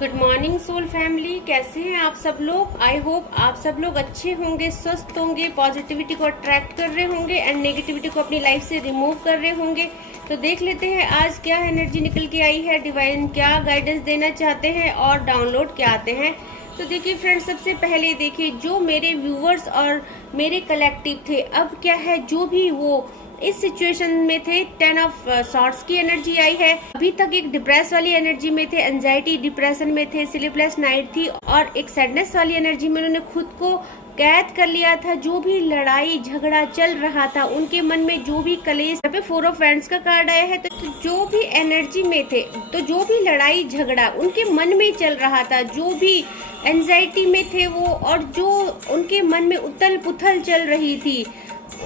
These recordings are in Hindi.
गुड मॉर्निंग सोल फैमिली, कैसे हैं आप सब लोग। आई होप आप सब लोग अच्छे होंगे, स्वस्थ होंगे, पॉजिटिविटी को अट्रैक्ट कर रहे होंगे एंड नेगेटिविटी को अपनी लाइफ से रिमूव कर रहे होंगे। तो देख लेते हैं आज क्या एनर्जी निकल के आई है, डिवाइन क्या गाइडेंस देना चाहते हैं और डाउनलोड क्या आते हैं। तो देखिए फ्रेंड्स, सबसे पहले देखिए जो मेरे व्यूवर्स और मेरे कलेक्टिव थे, अब क्या है जो भी वो इस सिचुएशन में थे, 10 ऑफ सॉर्ट्स की एनर्जी आई है। अभी तक एक डिप्रेस वाली एनर्जी में थे, एंजाइटी डिप्रेशन में थे, स्लीपलेस नाइट थी और एक सैडनेस वाली एनर्जी में उन्होंने खुद को कैद कर लिया था। जो भी लड़ाई झगड़ा चल रहा था उनके मन में, जो भी कलेश, यहाँ पे 4 ऑफ वैंड्स का कार्ड आया है। तो जो भी एनर्जी में थे, तो जो भी लड़ाई झगड़ा उनके मन में चल रहा था, जो भी एंजाइटी में थे वो, और जो उनके मन में उथल पुथल चल रही थी,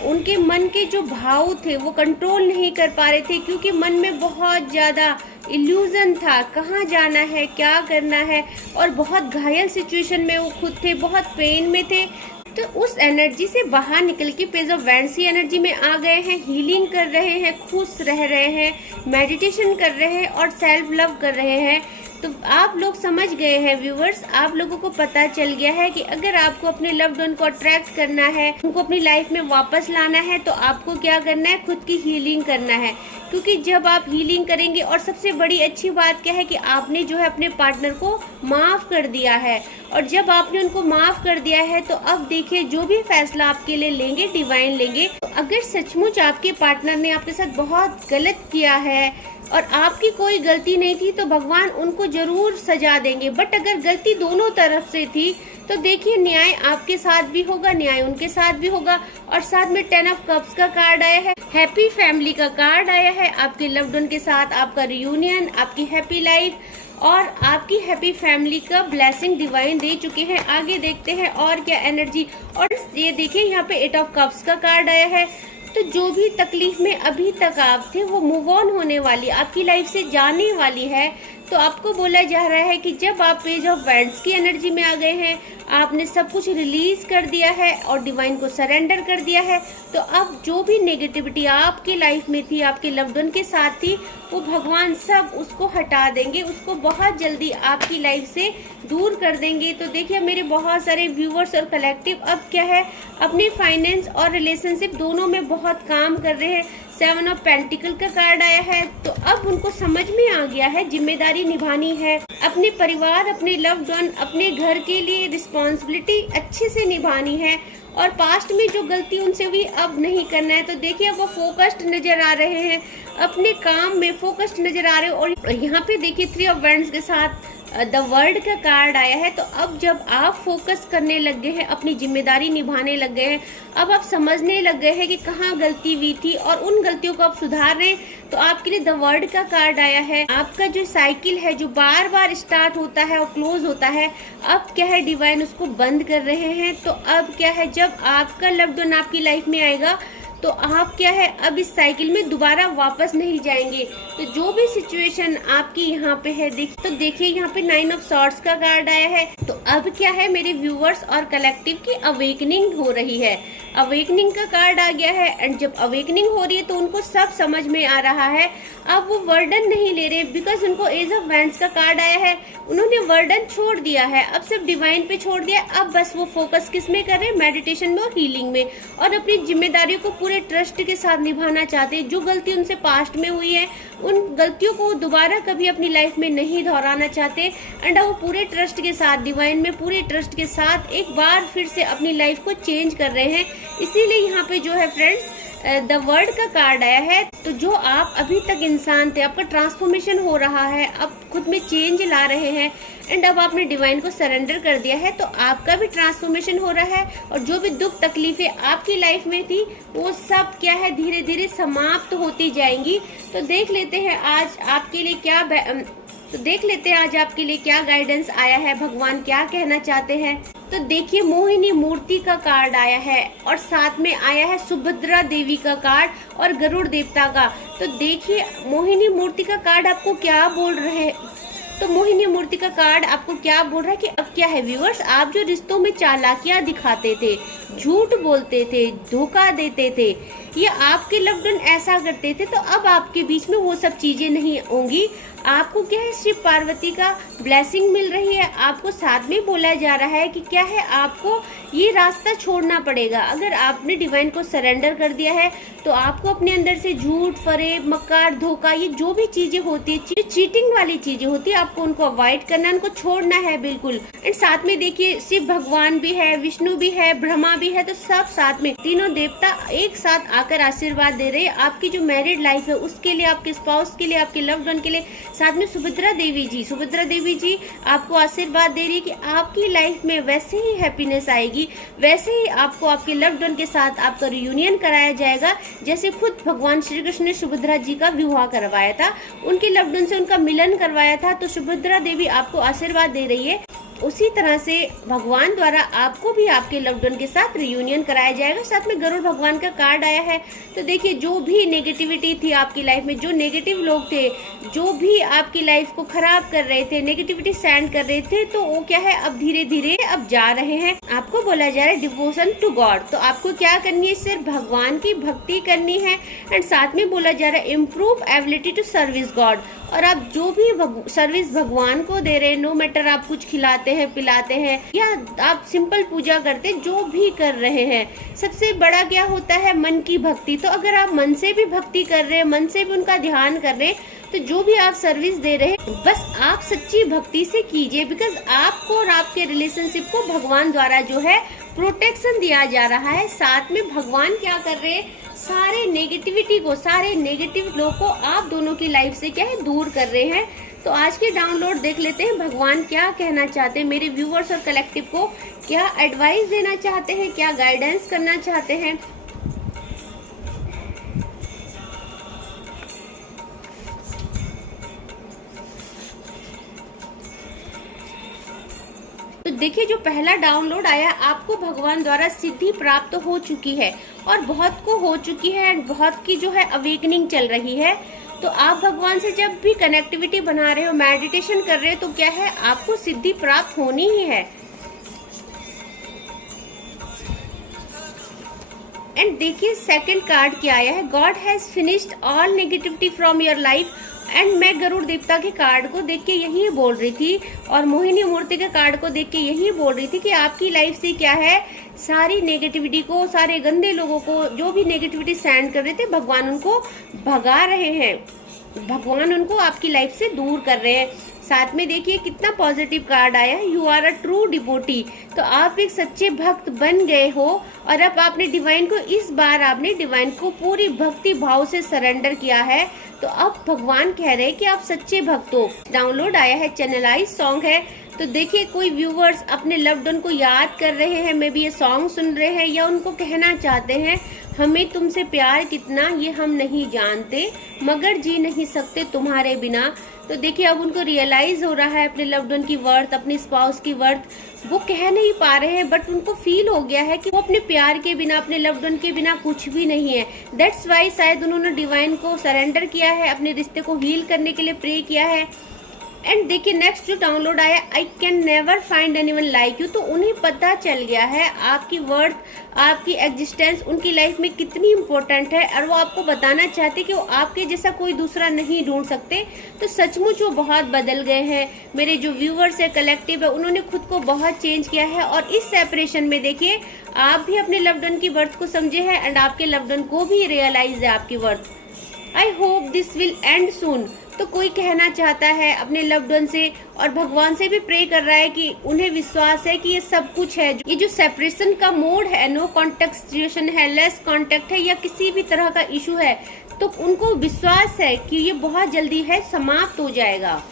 उनके मन के जो भाव थे वो कंट्रोल नहीं कर पा रहे थे, क्योंकि मन में बहुत ज्यादा इल्यूजन था, कहाँ जाना है, क्या करना है, और बहुत घायल सिचुएशन में वो खुद थे, बहुत पेन में थे। तो उस एनर्जी से बाहर निकल के पेज ऑफ वैंड्स की एनर्जी में आ गए हैं, हीलिंग कर रहे हैं, खुश रह रहे हैं, मेडिटेशन कर रहे हैं और सेल्फ लव कर रहे हैं। तो आप लोग समझ गए हैं व्यूवर्स, आप लोगों को पता चल गया है कि अगर आपको अपने लव्ड वन को अट्रैक्ट करना है, उनको अपनी लाइफ में वापस लाना है, तो आपको क्या करना है, खुद की हीलिंग करना है। क्योंकि जब आप हीलिंग करेंगे, और सबसे बड़ी अच्छी बात क्या है कि आपने जो है अपने पार्टनर को माफ कर दिया है, और जब आपने उनको माफ कर दिया है तो अब देखिए जो भी फैसला आपके लिए लेंगे डिवाइन लेंगे। तो अगर सचमुच आपके पार्टनर ने आपके साथ बहुत गलत किया है और आपकी कोई गलती नहीं थी, तो भगवान उनको जरूर सजा देंगे। बट अगर गलती दोनों तरफ से थी तो देखिए न्याय आपके साथ भी होगा, न्याय उनके साथ भी होगा। और साथ में 10 ऑफ कप्स का कार्ड आया है, हैप्पी फैमिली का कार्ड आया है। आपके लव्ड वन के साथ आपका रियूनियन, आपकी हैप्पी लाइफ और आपकी हैप्पी फैमिली का ब्लेसिंग डिवाइन दे चुके हैं। आगे देखते हैं और क्या एनर्जी। और ये देखिए यहाँ पे 8 ऑफ कप्स का कार्ड आया है। तो जो भी तकलीफ में अभी तक आप थे वो मूव ऑन होने वाली, आपकी लाइफ से जाने वाली है। तो आपको बोला जा रहा है कि जब आप पेज ऑफ वैंड्स की एनर्जी में आ गए हैं, आपने सब कुछ रिलीज कर दिया है और डिवाइन को सरेंडर कर दिया है, तो अब जो भी नेगेटिविटी आपकी लाइफ में थी, आपके लव्ड वन के साथ थी, वो भगवान सब उसको हटा देंगे, उसको बहुत जल्दी आपकी लाइफ से दूर कर देंगे। तो देखिए मेरे बहुत सारे व्यूवर्स और कलेक्टिव अब क्या है, अपने फाइनेंस और रिलेशनशिप दोनों में बहुत काम कर रहे हैं। 7 ऑफ पेंटिकल का कार्ड आया है। तो अब उनको समझ में आ गया है जिम्मेदारी निभानी है, अपने परिवार, अपने लव्ड वन, अपने घर के लिए रिस्पॉन्सिबिलिटी अच्छे से निभानी है, और पास्ट में जो गलती उनसे हुई अब नहीं करना है। तो देखिए अब वो फोकस्ड नजर आ रहे हैं, अपने काम में फोकस्ड नजर आ रहे हैं। और यहाँ पे देखिए 3 ऑफ वैंड्स के साथ द वर्ल्ड का कार्ड आया है। तो अब जब आप फोकस करने लग गए हैं, अपनी जिम्मेदारी निभाने लग गए हैं, अब आप समझने लग गए हैं कि कहाँ गलती हुई थी और उन गलतियों को आप सुधार रहे हैं, तो आपके लिए द वर्ल्ड का कार्ड आया है। आपका जो साइकिल है जो बार बार स्टार्ट होता है और क्लोज होता है, अब क्या है डिवाइन उसको बंद कर रहे हैं। तो अब क्या है, जब आपका लव्ड वन आपकी लाइफ में आएगा तो आप क्या है, अब इस साइकिल में दोबारा वापस नहीं जाएंगे। तो जो भी सिचुएशन आपकी यहाँ पे है, तो देखिए यहाँ पे 9 ऑफ सॉर्ट्स का कार्ड आया है। तो अब क्या है, मेरे व्यूवर्स और कलेक्टिव की अवेकनिंग हो रही है, अवेकनिंग का कार्ड आ गया है। एंड जब अवेकनिंग हो रही है तो उनको सब समझ में आ रहा है, अब वो वर्डन नहीं ले रहे, बिकॉज उनको एज ऑफ वैंड्स का कार्ड आया है। उन्होंने वर्डन छोड़ दिया है, अब सिर्फ डिवाइन पे छोड़ दिया। अब बस वो फोकस किस में कर रहे हैं, मेडिटेशन में और हीलिंग में, और अपनी जिम्मेदारियों को पूरे ट्रस्ट के साथ निभाना चाहते हैं। जो गलती उनसे पास्ट में हुई है, उन गलतियों को दोबारा कभी अपनी लाइफ में नहीं दोहराना चाहते। एंड वो पूरे ट्रस्ट के साथ, डिवाइन में पूरे ट्रस्ट के साथ एक बार फिर से अपनी लाइफ को चेंज कर रहे हैं। इसीलिए यहाँ पे जो है फ्रेंड्स द वर्ड का कार्ड आया है। तो जो आप अभी तक इंसान थे, आपका ट्रांसफॉर्मेशन हो रहा है, आप खुद में चेंज ला रहे हैं, एंड अब आपने डिवाइन को सरेंडर कर दिया है, तो आपका भी ट्रांसफॉर्मेशन हो रहा है। और जो भी दुख तकलीफें आपकी लाइफ में थी वो सब क्या है, धीरे धीरे समाप्त होती जाएंगी। तो देख लेते हैं आज आपके लिए क्या गाइडेंस आया है, भगवान क्या कहना चाहते हैं। तो देखिए मोहिनी मूर्ति का कार्ड आया है, और साथ में आया है सुभद्रा देवी का कार्ड और गरुड़ देवता का। तो देखिए मोहिनी मूर्ति का कार्ड आपको क्या बोल रहे हैं, तो मोहिनी मूर्ति का कार्ड आपको क्या बोल रहा है कि अब क्या है व्यूअर्स, आप जो रिश्तों में चालाकियां दिखाते थे, झूठ बोलते थे, धोखा देते थे, या आपके लव्ड वन ऐसा करते थे, तो अब आपके बीच में वो सब चीजें नहीं होंगी। आपको क्या है, शिव पार्वती का ब्लेसिंग मिल रही है। आपको साथ में बोला जा रहा है कि क्या है, आपको ये रास्ता छोड़ना पड़ेगा। अगर आपने डिवाइन को सरेंडर कर दिया है तो आपको अपने अंदर से झूठ, फरेब, मक्कार, धोखा, ये जो भी चीजें होती है, चीटिंग वाली चीजें होती है, आपको उनको अवॉइड करना, उनको छोड़ना है बिल्कुल। एंड साथ में देखिए, शिव भगवान भी है, विष्णु भी है, ब्रह्मा भी है, तो सब साथ में तीनों देवता एक साथ आकर आशीर्वाद दे रहे हैं आपकी जो मैरिड लाइफ है उसके लिए, आपके स्पाउस के लिए, आपके लव्ड वन के लिए। साथ में सुभद्रा देवी जी आपको आशीर्वाद दे रही है कि आपकी लाइफ में वैसे ही हैप्पीनेस आएगी, वैसे ही आपको आपके लव्ड वन के साथ आपका रियूनियन कराया जाएगा जैसे खुद भगवान श्री कृष्ण ने सुभद्रा जी का विवाह करवाया था, उनके लव्ड वन से उनका मिलन करवाया था। तो सुभद्रा देवी आपको आशीर्वाद दे रही है, उसी तरह से भगवान द्वारा आपको भी आपके लव्ड वन के साथ रियूनियन कराया जाएगा। साथ में गरुड़ भगवान का कार्ड आया है। तो देखिए, जो भी नेगेटिविटी थी आपकी लाइफ में, जो नेगेटिव लोग थे, जो भी आपकी लाइफ को खराब कर रहे थे, नेगेटिविटी सेंड कर रहे थे, तो वो क्या है, अब धीरे धीरे अब जा रहे हैं। आपको बोला जा रहा है डिवोशन टू गॉड। तो आपको क्या करनी है, सिर्फ भगवान की भक्ति करनी है। एंड साथ में बोला जा रहा है improve ability to service God. और आप जो भी सर्विस भगवान को दे रहे हैं, नो मैटर आप कुछ खिलाते हैं, पिलाते हैं, या आप सिंपल पूजा करते हैं, जो भी कर रहे हैं, सबसे बड़ा क्या होता है, मन की भक्ति। तो अगर आप मन से भी भक्ति कर रहे हैं, मन से भी उनका ध्यान कर रहे हैं, तो जो भी आप सर्विस दे रहे हैं बस आप सच्ची भक्ति से कीजिए। बिकॉज आपको और आपके रिलेशनशिप को भगवान द्वारा जो है प्रोटेक्शन दिया जा रहा है। साथ में भगवान क्या कर रहे हैं, सारे नेगेटिविटी को, सारे नेगेटिव लोग को आप दोनों की लाइफ से क्या है, दूर कर रहे हैं। तो आज के डाउनलोड देख लेते हैं, भगवान क्या कहना चाहते हैं, मेरे व्यूअर्स और कलेक्टिव को क्या एडवाइस देना चाहते हैं, क्या गाइडेंस करना चाहते हैं। तो देखिए, जो पहला डाउनलोड आया, आपको भगवान द्वारा सिद्धि प्राप्त हो चुकी है और बहुत को हो चुकी है एंड बहुत की जो है अवेकनिंग चल रही है। तो आप भगवान से जब भी कनेक्टिविटी बना रहे हो, मेडिटेशन कर रहे हो, तो क्या है, आपको सिद्धि प्राप्त होनी ही है। एंड देखिए, सेकंड कार्ड क्या आया है, God has finished all negativity from your life. And मैं गरुड़ देवता के कार्ड को देख के यही बोल रही थी और मोहिनी मूर्ति के कार्ड को देख के यही बोल रही थी कि आपकी लाइफ से क्या है, सारी नेगेटिविटी को, सारे गंदे लोगों को, जो भी नेगेटिविटी सेंड कर रहे थे, भगवान उनको भगा रहे हैं, भगवान उनको आपकी लाइफ से दूर कर रहे हैं। साथ में देखिए कितना पॉजिटिव कार्ड आया है, you are a true devotee. तो आप एक सच्चे भक्त बन गए हो और अब आपने डिवाइन को, इस बार आपने डिवाइन को पूरी भक्ति भाव से सरेंडर किया है। तो अब भगवान कह रहे हैं कि आप सच्चे भक्त हो। डाउनलोड आया है, चैनलाइज सॉन्ग है। तो देखिए, कोई व्यूवर्स अपने लव्ड वन को याद कर रहे हैं, मे बी ये सॉन्ग सुन रहे हैं, या उनको कहना चाहते हैं हमें तुमसे प्यार कितना ये हम नहीं जानते, मगर जी नहीं सकते तुम्हारे बिना। तो देखिए, अब उनको रियलाइज हो रहा है अपने लव्ड वन की वर्थ, अपनी स्पाउस की वर्थ। वो कह नहीं पा रहे हैं बट उनको फील हो गया है कि वो अपने प्यार के बिना, अपने लव्ड वन के बिना कुछ भी नहीं है। दैट्स वाई शायद उन्होंने डिवाइन को सरेंडर किया है, अपने रिश्ते को हील करने के लिए प्रे किया है। एंड देखिए, नेक्स्ट जो डाउनलोड आया, I can never find anyone like you. तो उन्हें पता चल गया है आपकी वर्थ, आपकी एग्जिस्टेंस उनकी लाइफ में कितनी इम्पोर्टेंट है और वो आपको बताना चाहते कि वो आपके जैसा कोई दूसरा नहीं ढूंढ सकते। तो सचमुच वो बहुत बदल गए हैं। मेरे जो व्यूवर्स है, कलेक्टिव है, उन्होंने खुद को बहुत चेंज किया है। और इस सेपरेशन में देखिए, आप भी अपने लव्ड वन की वर्थ को समझे हैं एंड आपके लव्ड वन को भी रियलाइज है आपकी worth. I hope this will and soon. तो कोई कहना चाहता है अपने लव्ड वन से और भगवान से भी प्रे कर रहा है कि उन्हें विश्वास है कि ये सब कुछ है, ये जो सेपरेशन का मोड है, नो कांटेक्ट सिचुएशन है, लेस कांटेक्ट है, या किसी भी तरह का इशू है, तो उनको विश्वास है कि ये बहुत जल्दी है समाप्त हो जाएगा।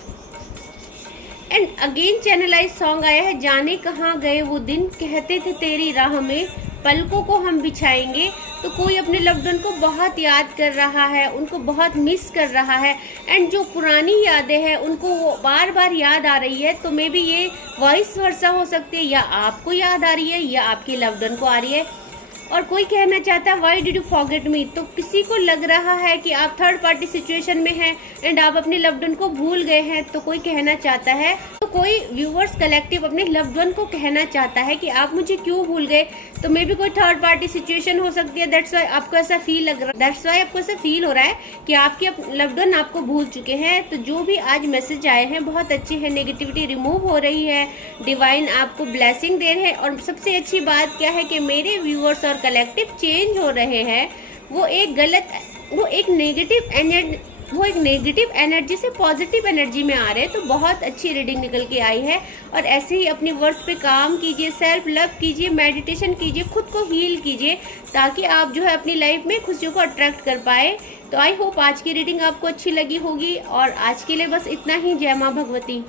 एंड अगेन चैनलाइज सॉन्ग आया है, जाने कहाँ गए वो दिन, कहते थे तेरी राह में पलकों को हम बिछाएंगे। तो कोई अपने लव्ड वन को बहुत याद कर रहा है, उनको बहुत मिस कर रहा है एंड जो पुरानी यादें हैं उनको वो बार बार याद आ रही है। तो मे बी ये वॉइस वर्सा हो सकती है, या आपको याद आ रही है या आपके लव्ड वन को आ रही है। और कोई कहना चाहता है why did you forget me. तो किसी को लग रहा है कि आप थर्ड पार्टी सिचुएशन में हैं एंड आप अपने लव्ड वन को भूल गए हैं। तो कोई कहना चाहता है, तो कोई व्यूअर्स कलेक्टिव अपने लव्ड वन को कहना चाहता है कि आप मुझे क्यों भूल गए, तो मे भी कोई थर्ड पार्टी सिचुएशन हो सकती है, दैट्स वाई आपको ऐसा फील लग रहा है, दैट्स वाई आपको ऐसा फील हो रहा है कि आपके लव्ड वन आपको भूल चुके हैं। तो जो भी आज मैसेज आए हैं बहुत अच्छे हैं, नेगेटिविटी रिमूव हो रही है, डिवाइन आपको ब्लेसिंग दे रहे हैं। और सबसे अच्छी बात क्या है कि मेरे व्यूअर्स और कलेक्टिव चेंज हो रहे हैं, वो एक नेगेटिव एनर्जी से पॉजिटिव एनर्जी में आ रहे हैं। तो बहुत अच्छी रीडिंग निकल के आई है। और ऐसे ही अपनी वर्थ पे काम कीजिए, सेल्फ लव कीजिए, मेडिटेशन कीजिए, खुद को हील कीजिए, ताकि आप जो है अपनी लाइफ में खुशियों को अट्रैक्ट कर पाए। तो आई होप आज की रीडिंग आपको अच्छी लगी होगी। और आज के लिए बस इतना ही। जय माँ भगवती।